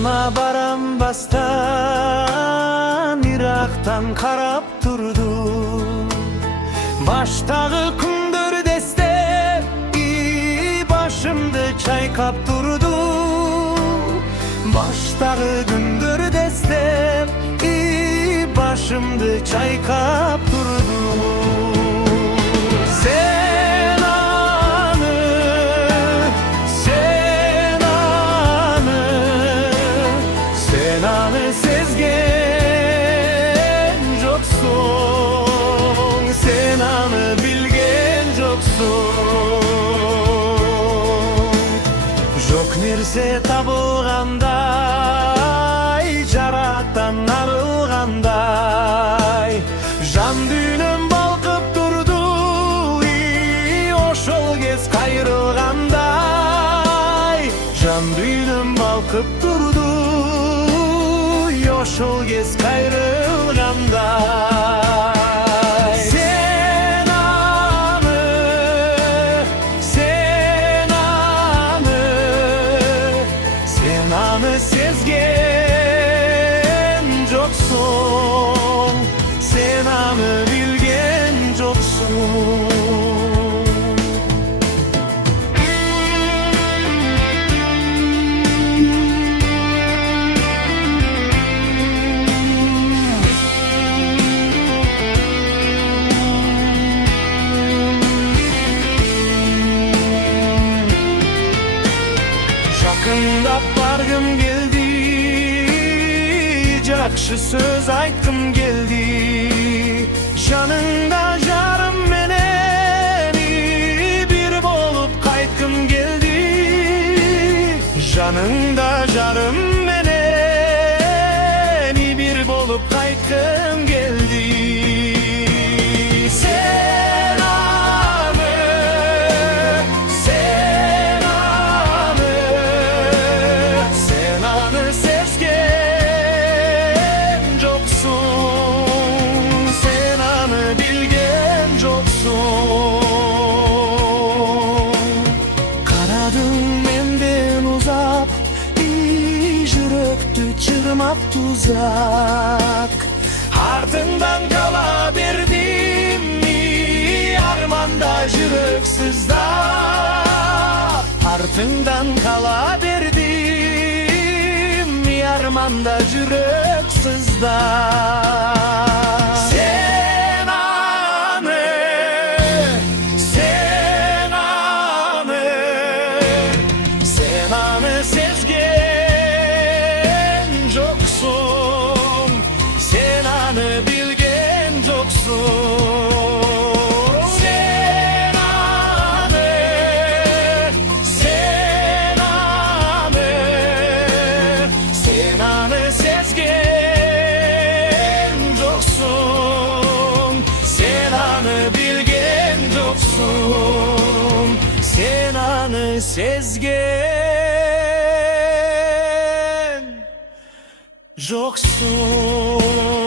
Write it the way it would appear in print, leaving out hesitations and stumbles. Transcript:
Yanıma baram bastan Irak'tan karap durdu. Baştağı kundur deste başımdı çaykap durdu. Baştağı gündür deste başımdı çaykap durdu. Sen anı, sen anı, sen anı sezgen çoksun, sen anı bilgen çoksun. Jok nerse tabılğanday, jaraktan arılğanday, jan düğünüm balkıp durdu, oşol kez kayrılğanday. Jan düğünüm balkıp durdu, oşol kez kayrılğanday. Sen anı, sen anı, sen anı sezgen çoksun, sen anı bilgen çoksun. Yakında bargım geldi, jakşı söz aytgım geldi. Janыңda jarım menen bir bolup kaytgım geldi. Janыңda jarım menen bir bolup kaytgım geldi. Sen anı, sen anı, sen anı sezgen çoksun, sen anı bilgen çoksun. Karadın menden uzak, jüröktü çırmap tuzak. Ardından kala berdim armanda jürök sızlap. Ardından kala berdim armanda jürök sızlap. Sen anı, sen anı, sen anı sezgen çoksun, sen anı bilgen çoksun. Sen anı, sen anı, sen anı sezgen çoksun, sen anı bilgen çoksun, sen anı sezgen çoksun.